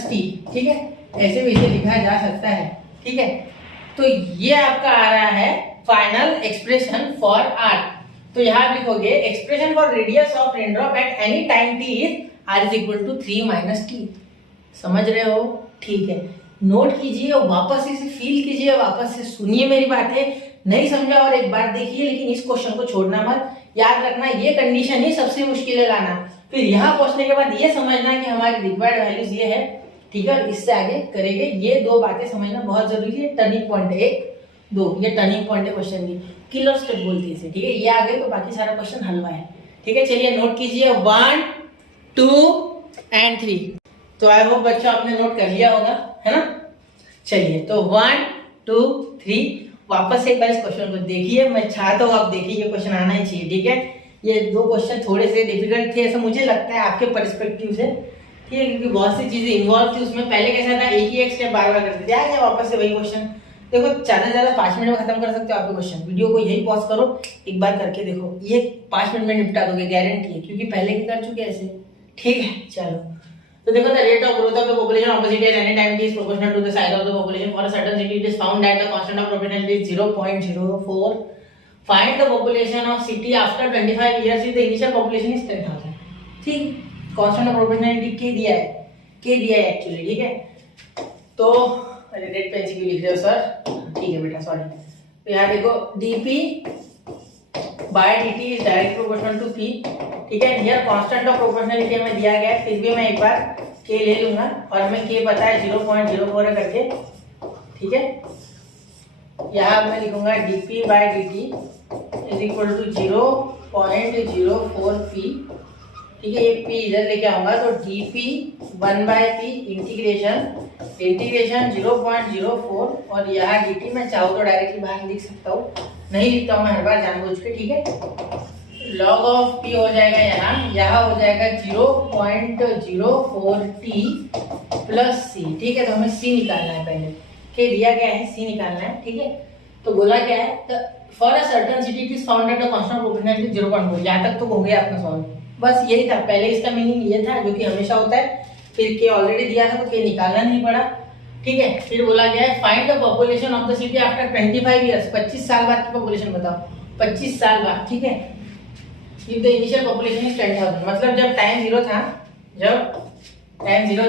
t, ठीक है, ऐसे भी इसे लिखा जा सकता है, ठीक है। तो ये आपका आ रहा है फाइनल एक्सप्रेशन फॉर r। तो यहाँ आप लिखोगे expression for radius of raindrop eight any time t is r = 3 - t। समझ रहे हो? ठीक है, नोट कीजिए और वापस से इसे फील कीजिए, वापस से सुनिए मेरी बातें, नहीं समझा और एक बार देखिए, लेकिन इस क्वेश्चन को छोड़ना मत। याद रखना ये कंडीशन ही सबसे मुश्किल है लाना, फिर यहाँ पहुंचने के बाद ये समझना कि हमारी रिक्वायर्ड वैल्यूज ये है, ठीक है, और इससे आगे करेंगे। ये दो बातें समझना बहुत जरूरी है। टर्निंग पॉइंट है 1, 2, ये टर्निंग पॉइंट है क्वेश्चन की, किलर स्टेप बोलते हैं इसे, ठीक है। ये आ गए तो बाकी सारा क्वेश्चन हलवा है, ठीक है। चलिए नोट कीजिए 1, 2 और 3। तो आई होप बच्चों आपने नोट कर लिया होगा, है ना। चलिए तो 1, 2, 3 वापस से एक बार इस क्वेश्चन को देखिए, मैं चाहता हूँ आप देखिए, ये क्वेश्चन आना ही चाहिए, ठीक है। ये दो क्वेश्चन थोड़े से डिफिकल्ट थे ऐसा मुझे लगता है आपके पर्सपेक्टिव से, ठीक है, क्योंकि बहुत सी चीजें इन्वॉल्व थी उसमें। पहले कैसा था, एक ही एक स्टेप बार बार करते थे, आ गया वापस से वही क्वेश्चन। देखो ज्यादा से ज्यादा 5 मिनट में खत्म कर सकते हो आपके क्वेश्चन। वीडियो को यही पॉज करो, एक बार करके देखो, ये 5 मिनट में निपटा दोगे, गारंटी है, क्योंकि पहले के कर चुके ऐसे, ठीक है। चलो तो देखो, the rate of growth of the population of the city at any time is proportional to the size of the population for a certain city. It is found that the constant of proportionality is 0.04। Find the population of city after 25 years if the initial population is 10,000। ठीक, constant of proportionality के दिया है, के दिया है actually, ठीक है। तो अरे रेड पेन से क्यों लिख रहे हो सर, ठीक है बेटा, सॉरी। तो यहाँ देखो dp by dt is direct proportional to p, ठीक है। हियर कांस्टेंट ऑफ प्रोपोर्शनैलिटी में दिया गया है, फिर भी मैं एक बार k ले लूंगा और हमें k पता है 0.04 है करके, ठीक है। यहाँ मैं लिखूंगा dp by dt is equal to 0.04 p, ठीक है। ये p इधर लेके आऊंगा तो dp 1/p इंटीग्रेशन 0.04 और यहाँ dt मैं चाहूँ तो डायरेक्टली बाहर लिख सकता हूँ, नहीं लिखता हूँ मैं हर बार जानबूझ के, ठीक है। log ऑफ p हो जाएगा यहाँ हो जाएगा 0.04 t प्लस c, ठीक है। तो हमें c निकालना है, पहले के दिया गया है, c निकालना है, ठीक है। तो बोला क्या है, for a certain city it is found at the constant proportionality 0.4। यहाँ तक तो हो गया आपका सॉल्व, बस यही था। पहले इसका मीनिंग ये था जो कि हमेशा होता है, फिर के ऑलरेडी दिया था तो के निकालना नहीं पड़ा, ठीक है। फिर बोला गया है find the population of the city after 25 years, 25 साल बाद की पॉपुलेशन बताओ, 25 साल बाद, ठीक है। If the initial population is 10,000, मतलब जब टाइम 0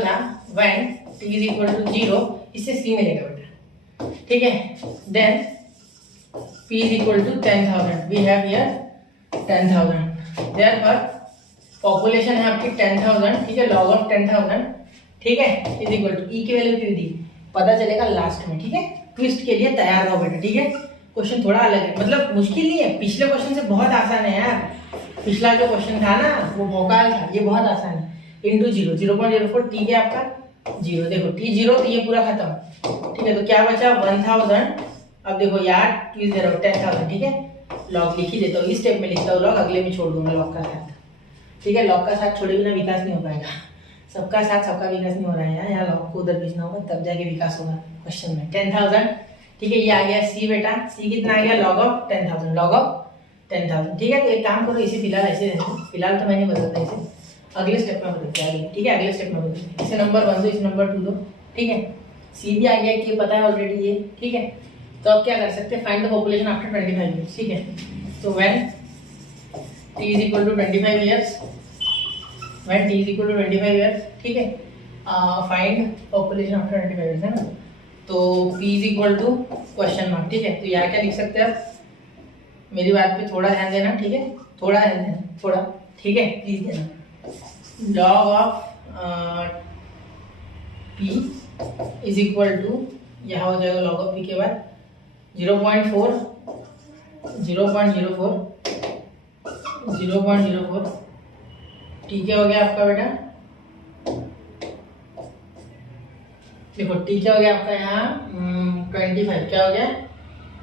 था, when t is equal to 0, इससे c मिलेगा बेटा, ठीक है। Then p is equal to 10,000, we have here 10,000, therefore population है आपकी 10,000, ठीक है। लॉग ऑफ 10,000, ठीक है, इज इक्वल टू ई की वैल्यू क्यों दी पता चलेगा लास्ट में, ठीक है। ट्विस्ट के लिए तैयार रहो बेटा, ठीक है। क्वेश्चन थोड़ा अलग है, मतलब मुश्किल नहीं है, पिछले क्वेश्चन से बहुत आसान है यार। पिछला जो क्वेश्चन था ना वो वोकाल था, ये बहुत आसान है। इंटू 0.04 टी है आपका 0, देखो t 0 तो ये पूरा खत्म, ठीक है। तो क्या बचा 1000। अब देखो यार 2 0 10,000, ठीक है। लॉग लिख ही देता हूँ, इस स्टेप में लिखता हूँ लॉग, अगले में छोड़ दूंगा लॉग का साथ, ठीक है। लॉग का साथ छोड़े बिना विकास नहीं हो पाएगा, सबका साथ सबका विकास नहीं हो रहा है यहाँ लॉग को उधर भेजना होगा तब जाके विकास होगा क्वेश्चन में। 10,000, ठीक है। ये आ गया c बेटा, c कितना आ गया लॉग ऑफ 10,000, लॉग ऑफ 10,000, ठीक है। तो एक काम करो, इसे फिलहाल ऐसे रहने दो, फिलहाल तो मैं नहीं बदलता इसे, अगले स्टेप में बदलते हैं, ठीक है। अगले स्टेप में बदलते हैं, इसे नंबर 1 दो, इसे नंबर 2 दो, ठीक है। c भी आ गया कि पता है ऑलरेडी ये, ठीक है। तो अब क्या कर सकते हैं, find the population after 25 years, ठीक है। तो when t is equal to 25 years, when t is equal to 25 years, ठीक है। फाइंड पॉपुलेशन आफ्टर 25 इयर्स है ना, तो p is equal to question mark, ठीक है। तो यहाँ क्या लिख सकते हैं आप, मेरी बात पे थोड़ा ध्यान देना, ठीक है, थोड़ा ध्यान देना, थोड़ा, ठीक है, प्लीज देना। Log of p is equal to, यहाँ हो जाएगा लॉग ऑफ p के बाद 0.04, ठीक है। हो गया आपका बेटा, देखो t क्या हो गया आपका यहाँ 25, क्या हो गया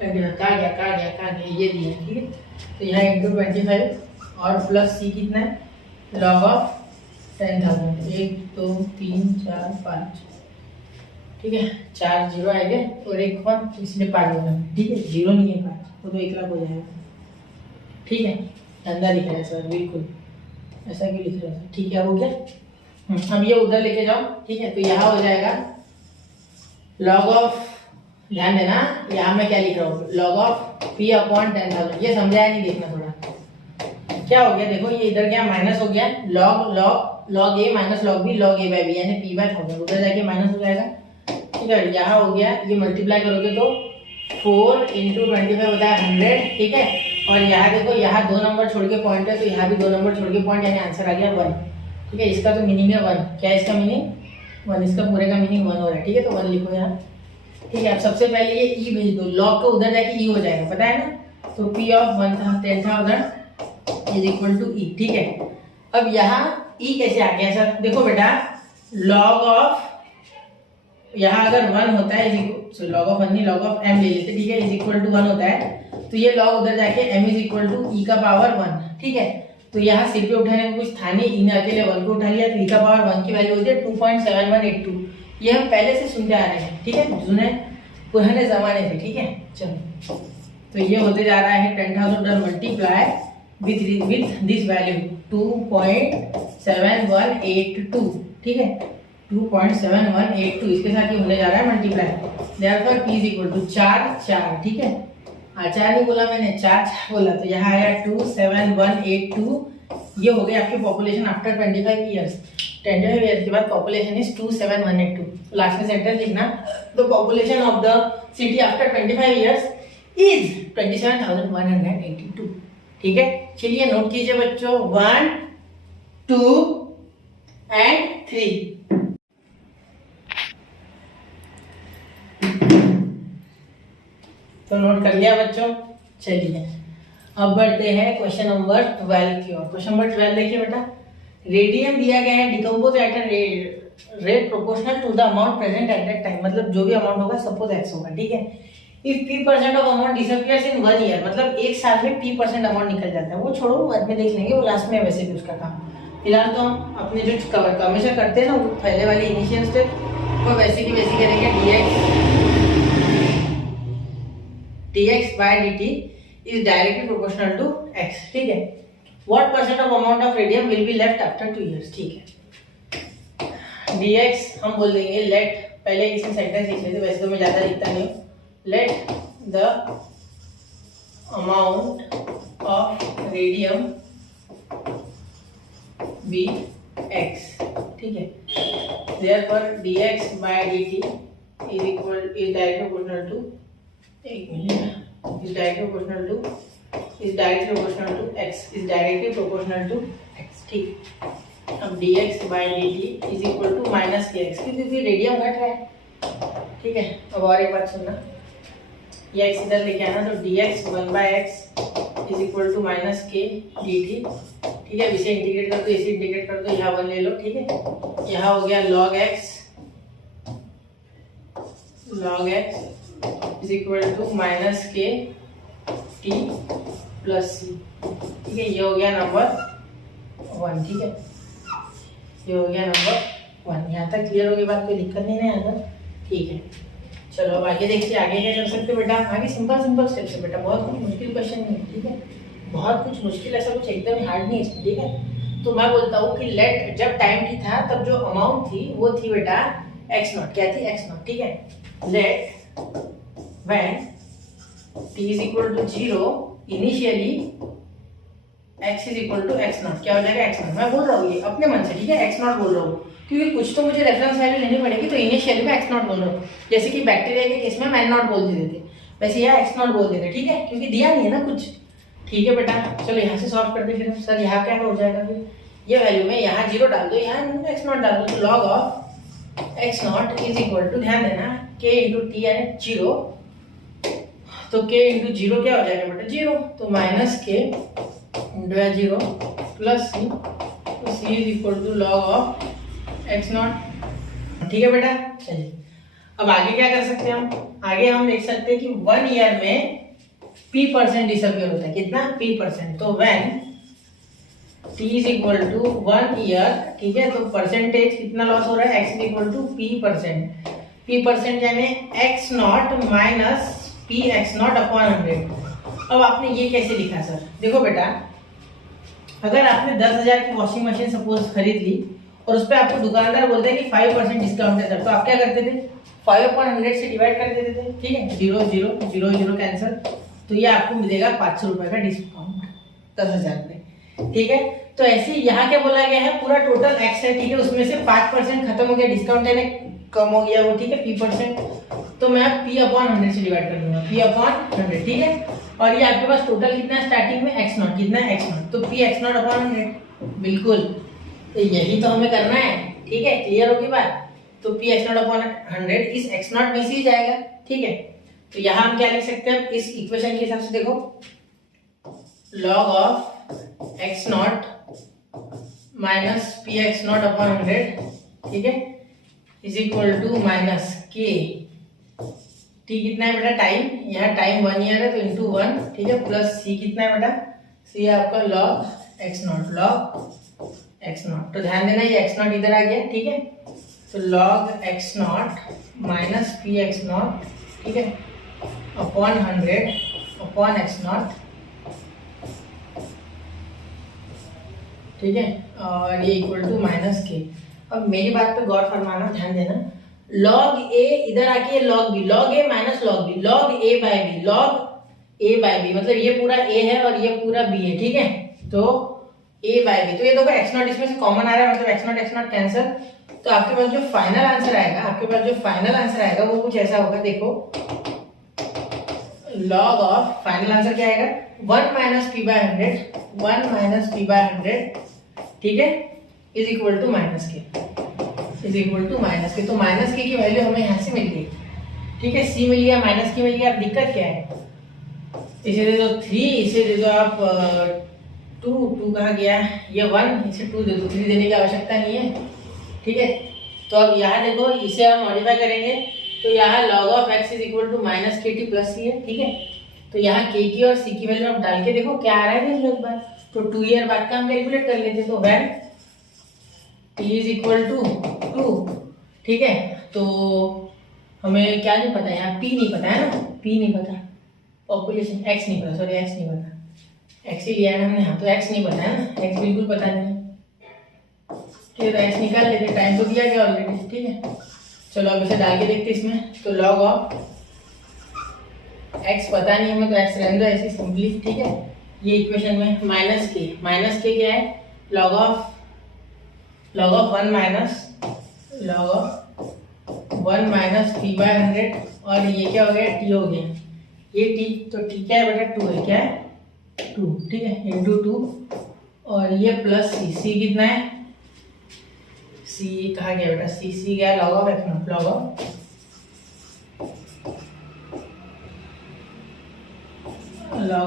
कहाँ गया ये दिया, ठीक है। तो यहाँ इंटू 25 और प्लस सी कितना है, लॉग ऑफ 10,000, 1 2 3 4 5, ठीक है। 4 जीरो आएंगे और एक 1, इसलिए 5 होगा, ठीक है। 0 नहीं है 5, वो तो 1 लाख हो जाएगा, ठीक है। धंधा लिख रहा है सर, बिल्कुल ऐसा क्यों लिख रहा है, ठीक है। अब हो गया, अब ये उधर लेके जाओ, ठीक है। तो यहाँ हो जाएगा लॉग ऑफ, ध्यान देना यहाँ मैं क्या लिख रहा हूँ, log ऑफ p अपॉन 10,000। ये समझाया नहीं, देखना थोड़ा क्या हो गया, देखो ये इधर क्या माइनस हो गया, log a minus log b log a by b, यानी p बाय 1000 उधर जाके माइनस हो जाएगा, ठीक है। यहाँ हो गया, ये मल्टीप्लाई करोगे तो 4 इंटू 25 होता है 100, ठीक है। और यहाँ देखो, यहाँ 2 नंबर छोड़ के पॉइंट है, तो यहाँ भी 2 नंबर छोड़ के पॉइंट, यानी आंसर आ गया 1, ठीक है। इसका तो मीनिंग है 1, क्या है इसका मीनिंग 1, इसका पूरे का मीनिंग 1 हो रहा है, ठीक है। तो 1 लिखो यहाँ, ठीक है। अब सबसे पहले ये ई भेज दो, लॉग को उधर जाके ई हो जाएगा, पता है ना। तो p of 10,000 is equal to e, ठीक है। अब यहाँ ई कैसे आ गया सर, देखो बेटा लॉग ऑफ, यहाँ अगर 1 होता है लॉग ऑफ 1 नहीं, लॉग ऑफ m ले लेते, ठीक है, इज इक्वल टू 1 होता है, तो ये लॉग उधर जाके m इज इक्वल टू ई का पावर 1, ठीक है। तो यहाँ सिर पे उठाने को कुछ था नहीं, ई ने अकेले 1 को उठा लिया, तो ई का पावर 1 की वैल्यू होती है 2.7182, ये हम पहले से सुनते आ रहे हैं, ठीक है, सुने पुराने जमाने से, ठीक है। चलो, तो ये होते जा रहा है 10,000 मल्टीप्लाई विथ दिस वैल्यू 2.7182, ठीक है, 2.7182, इसके साथ ये होने जा रहा है multiply. Therefore p is equal to 4, ठीक है। 4 नहीं बोला मैंने, 4 बोला, तो यहाँ आया 27182, ये हो गई आपकी पॉपुलेशन आफ्टर 25 ईयर्स। 25 ईयर्स के बाद पॉपुलेशन इज 27182, लास्ट में सेंटेंस लिखना, the population of the city after 25 years is 27,182, ठीक है। चलिए नोट कीजिए बच्चों, 1 2 एंड 3। तो नोट कर लिया बच्चों। चलिए अब बढ़ते हैं क्वेश्चन नंबर 12 की ओर। क्वेश्चन नंबर 12 देखिए बेटा, रेडियम दिया गया है, decompose at a rate proportional to the amount present at that time, मतलब जो भी अमाउंट होगा सपोज x होगा, ठीक है। If p% of amount disappears in 1 year, मतलब एक साल में p% अमाउंट निकल जाता है, वो छोड़ो बाद में देख लेंगे, वो लास्ट में वैसे भी उसका काम। फिलहाल तो हम अपने जो हमेशा करते हैं ना, वो पहले वाली इनिशियल स्टेप वो वैसे की वैसी करेंगे, dx by dt is directly proportional to x, ठीक है। What percent of amount of radium will be left after 2 years, ठीक है। dx हम बोल देंगे let, पहले इसमें सेंटेंस लिख लेते, वैसे तो मैं ज्यादा लिखता नहीं हूँ, let the amount of radium be x, ठीक है। Therefore dx by dt is directly proportional to, एक minute, is directly proportional to x, is directly proportional to x, ठीक। अब dx by dt is equal to minus kx, क्योंकि radium घट रहा है, ठीक है। अब और एक बात सुनना, ये x इधर लेके आना, तो dx 1/x is equal to minus k dt, ठीक है। इसे इंटीग्रेट कर दो, इसे इंटीग्रेट कर दो, यहाँ 1 ले लो, ठीक है। यहाँ हो गया log x is equal to minus k t plus c, ठीक है। ये हो गया नंबर 1, ठीक है, ये हो गया नंबर 1। यहाँ तक क्लियर हो गई बात, कोई दिक्कत नहीं है अंदर, ठीक है। चलो अब आगे देखिए, आगे क्या कर सकते हो बेटा, आगे सिंपल स्टेप से बेटा, बहुत कुछ मुश्किल क्वेश्चन नहीं है, ठीक है, बहुत कुछ मुश्किल, ऐसा कुछ एकदम हार्ड नहीं है, ठीक है। तो मैं बोलता हूँ कि लेट, जब टाइम टी था तब जो अमाउंट थी वो थी बेटा x0, क्या थी x0, ठीक है। Let when t is equal to 0 initially x is equal to x0, क्या हो जाएगा x0, मैं बोल रहा हूँ ये अपने मन से, ठीक है, x0 बोल रहा हूँ, क्योंकि कुछ तो मुझे रेफरेंस वैल्यू लेनी पड़ेगी, तो इनिशियली में x0 बोल रहा हूँ, जैसे कि बैक्टीरिया के केस में हम n0 बोल देते थे, वैसे यहाँ x0 बोल देते, ठीक है, क्योंकि दिया नहीं है ना कुछ, ठीक है बेटा। चलो यहाँ से सॉल्व करते फिर, सर यहाँ क्या हो जाएगा, फिर ये वैल्यू में यहाँ 0 डाल दो, यहाँ x0 डाल दो, तो log of x0 is equal to, ध्यान देना, k इंटू टी यानी 0, तो k इंटू 0 क्या हो जाएगा बेटा 0, तो minus k into 0 plus c, तो c is equal to log of x0, ठीक है बेटा। चलिए अब आगे क्या कर सकते हैं हम, आगे हम देख सकते हैं कि 1 ईयर में p% डिसअपियर होता है, कितना p%। तो when t is equal to 1 year, ठीक है, तो परसेंटेज कितना लॉस हो रहा है, x is equal to p%। p% यानी x not minus p x not upon 100। अब आपने ये कैसे लिखा सर, देखो बेटा, अगर आपने 10,000 की वॉशिंग मशीन सपोज खरीद ली और उस पर आपको दुकानदार बोलता है कि 5% डिस्काउंट है सर, तो आप क्या करते थे, 5/100 से डिवाइड कर देते थे, ठीक है, 0 0 0 0 कैंसिल, तो ये आपको मिलेगा 500 रुपए का डिस्काउंट 10,000 पे, ठीक है। तो ऐसे यहाँ क्या बोला गया है, पूरा टोटल एक्स है, ठीक है, उसमें से 5% खत्म हो गया, डिस्काउंट यानी कम हो गया वो, ठीक है, p%, तो मैं p/100 से डिवाइड कर दूंगा, p/100, ठीक है। और ये आपके पास टोटल कितना है स्टार्टिंग में, x नॉट, कितना है x नॉट, तो p x नॉट अपॉन 100, बिल्कुल, तो यही तो हमें करना है, ठीक है, क्लियर होगी बात। तो p x नॉट अपॉन 100 इस x नॉट में से ही जाएगा, ठीक है। तो यहाँ हम क्या लिख सकते हैं इस इक्वेशन के हिसाब से, देखो log of x not minus P x not upon 100, ठीक है, is equal to minus k, T कितना है बेटा टाइम, यहाँ टाइम 1 ईयर है तो इंटू 1, ठीक है, प्लस सी कितना है बेटा, सी आपका log x not, log x not. तो ध्यान देना ये एक्स नॉट इधर आ गया, ठीक है, तो log x not minus P x not, ठीक है, अपॉन 100 अपॉन एक्स नॉट, ठीक है, और ये इक्वल टू माइनस के। अब मेरी बात पे गौर फरमाना, ध्यान देना, लॉग ए इधर आके लॉग बी, लॉग ए माइनस लॉग बी, लॉग ए बाय बी, लॉग ए बाय बी, मतलब ये पूरा ए है और ये पूरा बी है, ठीक है, तो ए बाय बी, तो ये देखो एक्स नॉट इसमें से कॉमन आ रहा है, मतलब एक्स नॉट कैंसिल, तो आपके पास जो फाइनल आंसर आएगा, आपके पास जो फाइनल आंसर आएगा वो कुछ ऐसा होगा, देखो लॉग ऑफ फाइनल आंसर क्या आएगा, 1 minus p by 100, 1 minus p by 100, ठीक है, is equal to minus k, is equal to minus k. तो माइनस के की वैल्यू हमें यहाँ से मिल गई, ठीक है, सी मिल गया, माइनस की मिल गया। अब दिक्कत क्या है, इसे दे दो 3, इसे दे दो आप 2, 2 कहाँ गया, ये 1, इसे 2 दे दो, 3 देने की आवश्यकता नहीं है, ठीक है। तो अब यहाँ देखो इसे हम मॉडिफाई करेंगे, तो यहाँ log of x is equal to minus k t plus c है, ठीक है। तो यहाँ k की और c की वैल्यू आप डाल के देखो क्या आ रहा है, देख लो एक बार, तो 2 ईयर बाद का हम कैलकुलेट कर लेते, तो when t is equal to 2, ठीक है, तो हमें क्या नहीं पता, यहाँ p नहीं पता है ना, p नहीं पता, पॉपुलेशन x नहीं पता, सॉरी x नहीं पता, x ही लिया है हमने यहाँ, तो x नहीं पता है ना, x बिल्कुल पता नहीं है, ठीक है, तो x निकाल लेते, टाइम तो दिया गया ऑलरेडी, ठीक है। चलो अब इसे डाल के देखते इसमें, तो log ऑफ x पता नहीं हमें, तो x रहने दो ऐसे सिंपली, ठीक है। ये इक्वेशन में माइनस के क्या है, log of 1 minus p by 100, और ये क्या हो गया, टी हो गया, ये टी, तो टी क्या है बेटा 2 है, क्या है 2, ठीक है, इंटू 2, और ये प्लस सी, सी कितना है, सी कहाँ गया बेटा, सी गया log of x not, log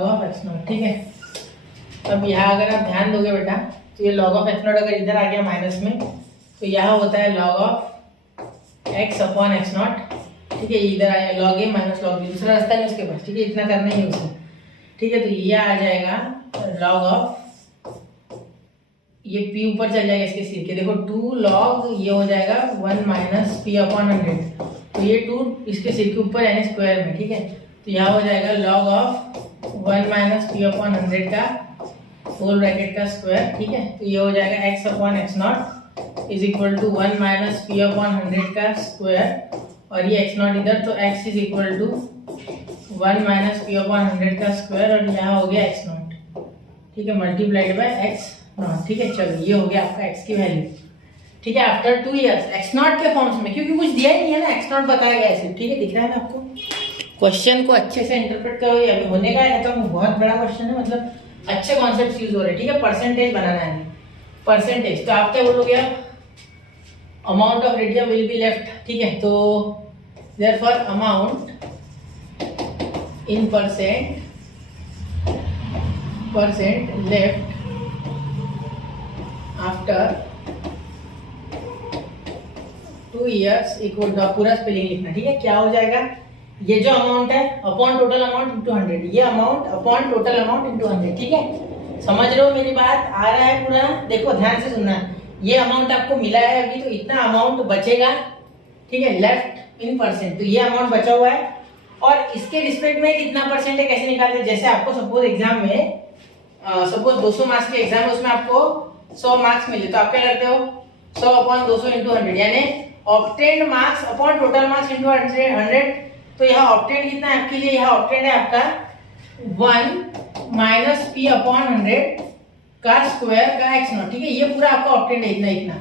of x not, ठीक है। अब यहाँ अगर आप ध्यान दोगे बेटा, तो ये log ऑफ एक्स नॉट अगर इधर आ गया माइनस में, तो यहाँ होता है log of x upon x not, ठीक है, इधर आया log ए माइनस log बी, दूसरा रास्ता नहीं उसके पास, ठीक है, इतना करना ही है उसे, ठीक है। तो ये आ जाएगा log ऑफ, ये p ऊपर चल जाएगा इसके सिर के, देखो 2 log, ये हो जाएगा 1 माइनस पी अपॉन 100, तो ये 2 इसके सिर के ऊपर यानी स्क्वायर में, ठीक है, तो यहाँ हो जाएगा log of 1 minus p upon 100 का होल ब्रैकेट का स्क्वायर, ठीक है, तो ये हो जाएगा x upon x not is equal to 1 minus p upon 100 का स्क्वायर, और ये x नॉट इधर, तो x is equal to 1 minus p upon 100 का स्क्वायर, और यहाँ हो गया x नॉट, ठीक है, मल्टीप्लाइड बाय x नॉट, ठीक है। चलो ये हो गया आपका x की वैल्यू, ठीक है, आफ्टर 2 इयर्स x नॉट के फॉर्म्स में, क्योंकि कुछ दिया ही नहीं है ना, x नॉट बताया गया है, ठीक है, दिख रहा है ना आपको। क्वेश्चन को अच्छे से इंटरप्रेट करो, ये अभी होने का है तो बहुत बड़ा क्वेश्चन है, मतलब अच्छे कॉन्सेप्ट यूज हो रहे हैं, ठीक है। परसेंटेज बनाना है, परसेंटेज, तो आप क्या बोलोगे, amount of radium will be left, ठीक है, तो therefore amount in percent left after 2 years equal to, पूरा स्पेलिंग लिखना, ठीक है। क्या हो जाएगा, ये जो अमाउंट है अपॉन टोटल अमाउंट इंटू 100, ये amount upon total amount into 100, ठीक है। समझ रहे हो मेरी बात, आ रहा है पूरा, देखो ध्यान से सुनना। ये अमाउंट आपको मिला है अभी, तो इतना अमाउंट बचेगा, ठीक है, लेफ्ट इन परसेंट, तो ये अमाउंट बचा हुआ है। और इसके रिस्पेक्ट में कितना परसेंट है कैसे निकालते हैं, जैसे आपको सपोज एग्जाम में सपोज 200 मार्क्स के एग्जाम है, उसमें आपको 100 मार्क्स मिले, तो आप क्या करते हो 100 अपॉन 200 इंटू 100, यानी obtained marks upon total marks into 100। तो यहाँ ऑब्टेन्ड कितना है आपके लिए, यहाँ ऑब्टेन्ड है आपका 1 माइनस पी अपॉन 100 का स्क्वायर का x नॉट, ठीक है। ये पूरा आपका ऑब्टेन्ड है, इतना इतना,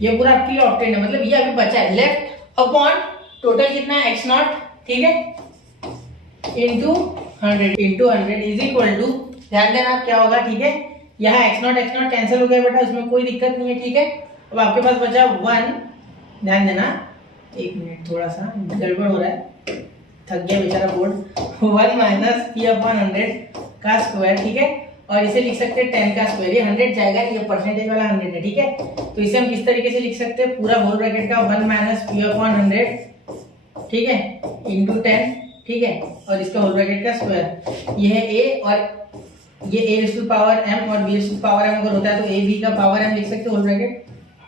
ये पूरा आपकी ऑब्टेन्ड है, मतलब ये अभी बचा है लेफ्ट अपॉन टोटल कितना है x नॉट, ठीक है, इंटू 100 इज इक्वल टू, ध्यान देना क्या होगा, ठीक है। यहाँ x नॉट कैंसिल हो गया बेटा, उसमें कोई दिक्कत नहीं है, ठीक है। अब आपके पास बचा 1, ध्यान देना, एक मिनट थोड़ा सा गड़बड़ हो रहा है, थक गया बेचारा बोर्ड। 1 माइनस पी अपॉन 100 का स्क्वायर, ठीक है, और इसे लिख सकते हैं 10 का स्क्वायर, ये 100 जाएगा, ये परसेंटेज वाला 100 है, ठीक है। तो इसे हम किस तरीके से लिख सकते हैं, पूरा होल ब्रैकेट का 1 माइनस पी अपॉन 100, ठीक है, इंटू 10, ठीक है, और इसका होल ब्रैकेट का स्क्वायर, ये है a, और ये a raise to power m और b raise to power m अगर होता है तो a b का पावर m लिख सकते हैं होल ब्रैकेट,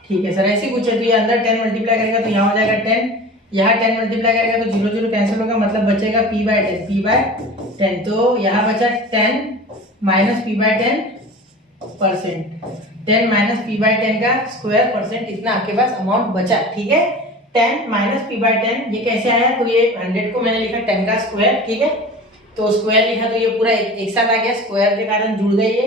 ठीक है। सर ऐसे कुछ है, तो ये अंदर 10 मल्टीप्लाई करेगा तो यहाँ हो जाएगा 10, यहाँ 10 मल्टीप्लाई करेगा तो 0 0 कैंसिल होगा, मतलब बचेगा p/10, तो यहाँ बचा 10 minus p/10 percent, 10 minus p/10 का स्क्वायर परसेंट, इतना आपके पास अमाउंट बचा, ठीक है। 10 माइनस p/10 ये कैसे आया, तो ये 100 को मैंने लिखा 10 का स्क्वायर, ठीक है, तो स्क्वायर लिखा तो ये पूरा एक साथ आ गया, स्क्वायर के कारण जुड़ गए ये।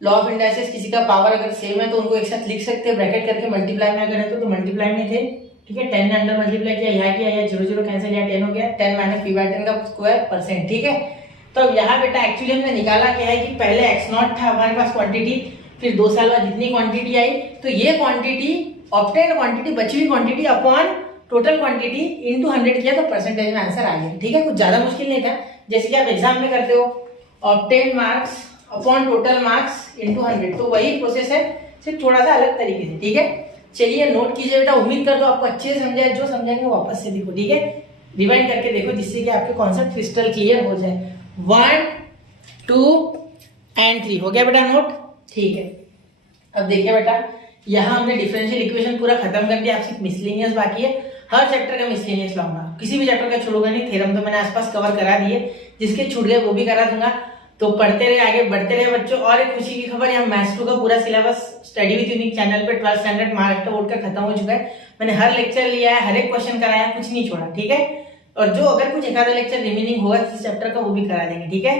लॉ ऑफ इंडाइसेस, किसी का पावर अगर सेम है तो उनको एक साथ लिख सकते हैं, ब्रैकेट करके मल्टीप्लाई में अगर है तो मल्टीप्लाई में थे, ठीक है। 10 ने अंदर मल्टीप्लाई किया, यहाँ किया, यहाँ 0 0 कैंसिल, यहाँ 10 हो गया, 10 माइनस p/10 का स्क्वायर परसेंट, ठीक है। तो अब यहाँ बेटा एक्चुअली हमने निकाला क्या है कि पहले x नॉट था हमारे पास क्वांटिटी, फिर 2 साल बाद जितनी क्वांटिटी आई, तो ये क्वांटिटी ऑब्टेन क्वांटिटी, बची हुई quantity upon total quantity into 100 किया तो परसेंटेज में आंसर आ गया, ठीक है। कुछ ज्यादा मुश्किल नहीं था, जैसे कि आप एग्जाम में करते हो obtain marks upon total marks into 100, तो वही प्रोसेस है, सिर्फ थोड़ा सा अलग तरीके से, ठीक है। चलिए नोट कीजिए बेटा, उम्मीद कर दो आपको अच्छे से समझा है, जो समझेंगे वापस से देखो, ठीक है, रिवाइंड करके देखो, जिससे कि आपके कॉन्सेप्ट क्रिस्टल क्लियर हो जाए। 1 2 एंड 3 हो गया बेटा नोट, ठीक है। अब देखिए बेटा, यहाँ हमने डिफरेंशियल इक्वेशन पूरा खत्म कर दिया, आप सिर्फ मिसलेनियस बाकी है, हर चैप्टर का मिसलेनियस लाऊंगा, किसी भी चैप्टर का छोड़ूंगा नहीं, थ्योरम तो मैंने आसपास कवर करा दिए, जिसके छूट गए वो भी करा दूंगा। तो पढ़ते रहे, आगे बढ़ते रहे बच्चों। और एक खुशी की खबर, यहाँ मैथ्स 2 का पूरा syllabus study with unique channel पे 12th स्टैंडर्ड महाराष्ट्र बोर्ड का खत्म हो चुका है। मैंने हर लेक्चर लिया है, हर एक क्वेश्चन कराया, कुछ नहीं छोड़ा, ठीक है। और जो अगर कुछ एक आधा लेक्चर रिमेनिंग होगा इस चैप्टर का वो भी करा देंगे, ठीक है,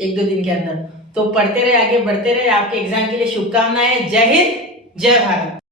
1-2 दिन के अंदर। तो पढ़ते रहे, आगे बढ़ते रहे, आपके एग्जाम के लिए शुभकामनाएं। जय हिंद, जय भारत।